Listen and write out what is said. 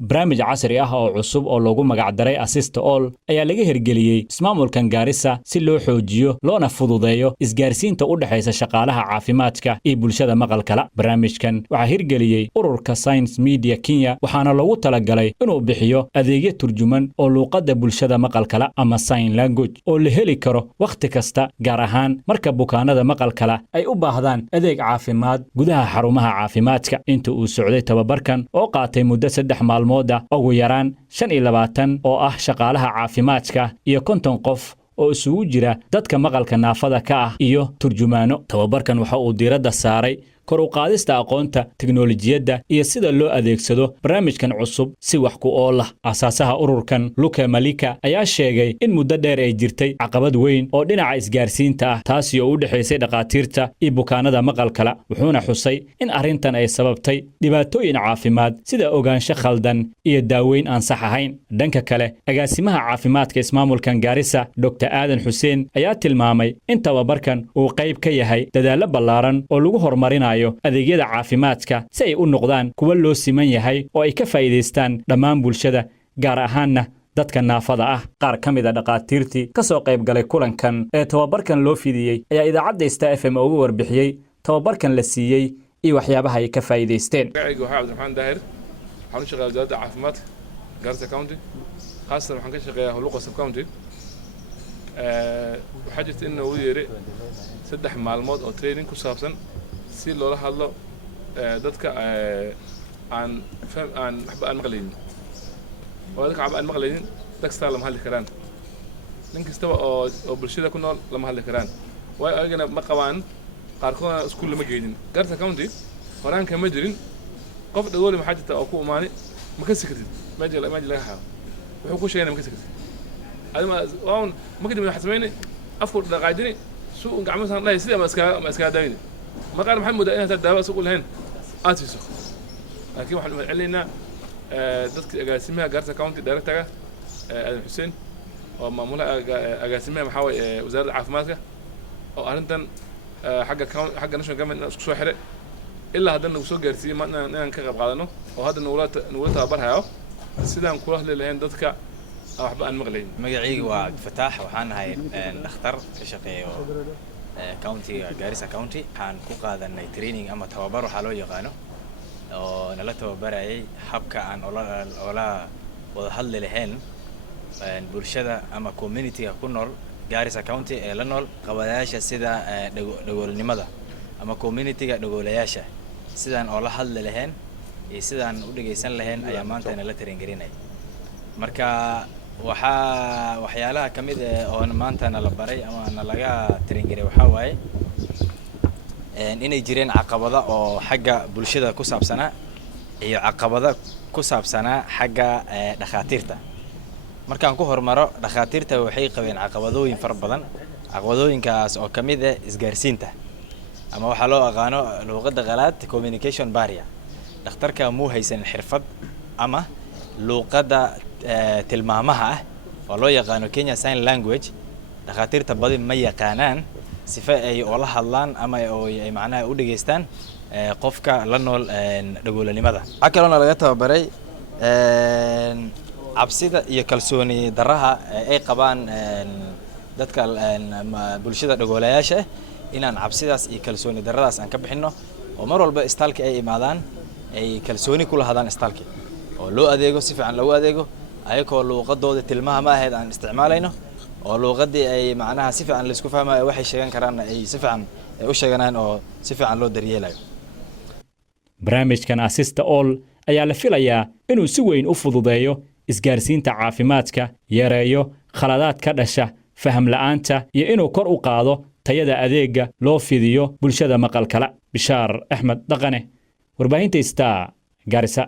barnaamij casri ah oo cusub oo lagu magacdaray Assist All ayaa laga hirgeliyay ismaamulkan Garissa si loo xoojiyo loona fududeeyo isgaarsiinta u dhaxaysa shaqaalaha caafimaadka iyo bulshada maqalka. Barnaamijkan waxaa hirgeliyay ururka Science Media Kenya waxaana lagu talagalay inuu bixiyo adeegyo turjuman oo luqadda bulshada maqalka ama sign language oo la heli karo waqti kasta, gaar ahaan marka bukaanada maqalka ay u baahdaan adeeg caafimaad gudaha xarumaha caafimaadka. Inta uu socday tababarkan oo qaatay muddo 3 maalmood ugu yaraan 25 oo ah shaqaalaha caafimaadka iyo 50 qof oo isugu jira dadka maqalka naafada ka ah iyo turjumaano. Tababarkan waxa uu diiradda saaray kor u qaadista aqoonta tiknoolajiyadda iyo sida loo adeegsado barnaamijkan cusub si wax ku ool ah. Asaasaha ururkan Luke Malika ayaa sheegay in muddo dheer ay jirtay caqabad weyn oo dhinaca isgaarsiinta ah taasi oo u dhaxaysay dhaqaatiirta iyo bukaanada maqalka, wuxuuna xusay in arrintan ay sababtay dhibaatooyin caafimaad sida ogaansho khaldan iyo daaweyn aan sax ahayn. Dhanka kale, agaasimaha caafimaadka ismaamulkan Garissa Dr. Aadan Xuseen ayaa tilmaamay in tababarkan uu qayb ka yahay dadaalo ballaaran oo lagu horumarinayo adeegyada caafimaadka si ay u noqdaan kuwa loo siman yahay oo ay ka faa'iideystaan dhammaan bulshada, gaar ahaanna dadka naafada ah. Qaar ka mid ah dhaqaatiirtii ka soo qayb galay kulankan ee tababarkan loo fidiyay ayaa idaacadda Star FM ugu warbixiyay tababarkan la siiyay iyo waxyaabaha ay ka faa'iideysteen. Cabdiraxmaan Daahir waxaan u shaqeeyaa wasaaradda caafimaadka Garissa County, khaasatan waxaan ka shaqeeyaa Huluqa Sub County. Waxaa jirta in uu yeeray 3 maalmood oo training ku saabsan si loola hadlo dadka aan waxba aan maqlaynin oo dadka aan maqlaynin dadka lama hadli karaan, nin kasta oo bulshada ku nool lama hadli karaan, way ayagana ma qabaan qaarkood iskuul lama geeynin. Garissa County horaan kama jirin qof dhagool ma xajta oo ku umaani ma ka sikirtid ma jira laga xaaq wuxuu ku sheegay ma ka sikirtid adama waan ma kadib waxa sameeyay afku dhaqaajini suu gacmo san dhahay sida ma iska daawin ما قال محمد أنا تداوى سوق الهن آتيسو لكن واحد من علينا دتك أجاسمها Garissa County دايركتها الحسين ومعمولها أجاسمها محاوي وزارة العافية أو أنتن حاجة نشون كمان سوى حرق إلا هذا النقص جرسي ما نكذب قالنا وهذا نولتها برها سيدان كله للهن دتك أحب أن مغلين مجاعي وفتح وحنا هاي نختار كشقي كاونتي Garissa County waxaan ku qaadanay training ama tababar waxa loo yaqaano oo nala tababarayay habka aan ola wada hadli lahayn bulshada ama community ku nool Garissa County ee la nool qabadayaasha sida dhagoolnimada ama community-ga dhagoolayaasha sidaan ola hadli lahayn iyo sidaan u dhageysan lahayn ayaa maanta nala train garinay. Marka waxyaalaha kamid ah oo maanta la baray ama laga train garay waxa waaye inay jireen caqabado oo xagga bulshada ku saabsanaa iyo caqabado ku saabsanaa xagga dhaqaatiirta. Markaan ku hormaro dhaqaatiirta waxay qabeen caqabadooyin far badan, caqabadooyinkaas oo kamid ah isgaarsiinta ama waxa loo yaqaano luqadda qalaad communication barrier. Dhakhtarka muu haysan xirfad ama luqadda tilmaamaha ah oo loo yaqaano Kenya Sign Language. dhaqaatiirta badi ma yaqaanaan sifa ay ula hadlaan ama ay macnaha u dhageystaan qofka la nool dhagoolanimada. Waxa kale oo laga tababaray cabsida iyo kalsooni daraha ay qabaan dadka bulshada dhagoolayaasha inaan cabsidaas iyo kalsooni daradaas aan ka bixino oo mar walba istaalka ay imaadaan ay kalsooni ku lahaadaan istaalka oo loo adeego si fiican loo adeego ayagoo luqadooda tilmaamaha ma ahayd aan isticmaalayno oo luqadii ay macnaha si fiican la isku fahmayo waxay sheegan karaan ay si fiican u sheeganaan oo si fiican loo daryeelayo. Barnaamijkan Assist All ayaa la filayaa inuu si weyn u fududeeyo isgaarsiinta caafimaadka, yareeyo khaladaad ka dhasha faham la'aanta iyo inuu kor u qaado tayada adeegga loo fidiyo bulshada maqalka. Bishaar Ahmed Dhaqane, warbaahinta Star, Garissa.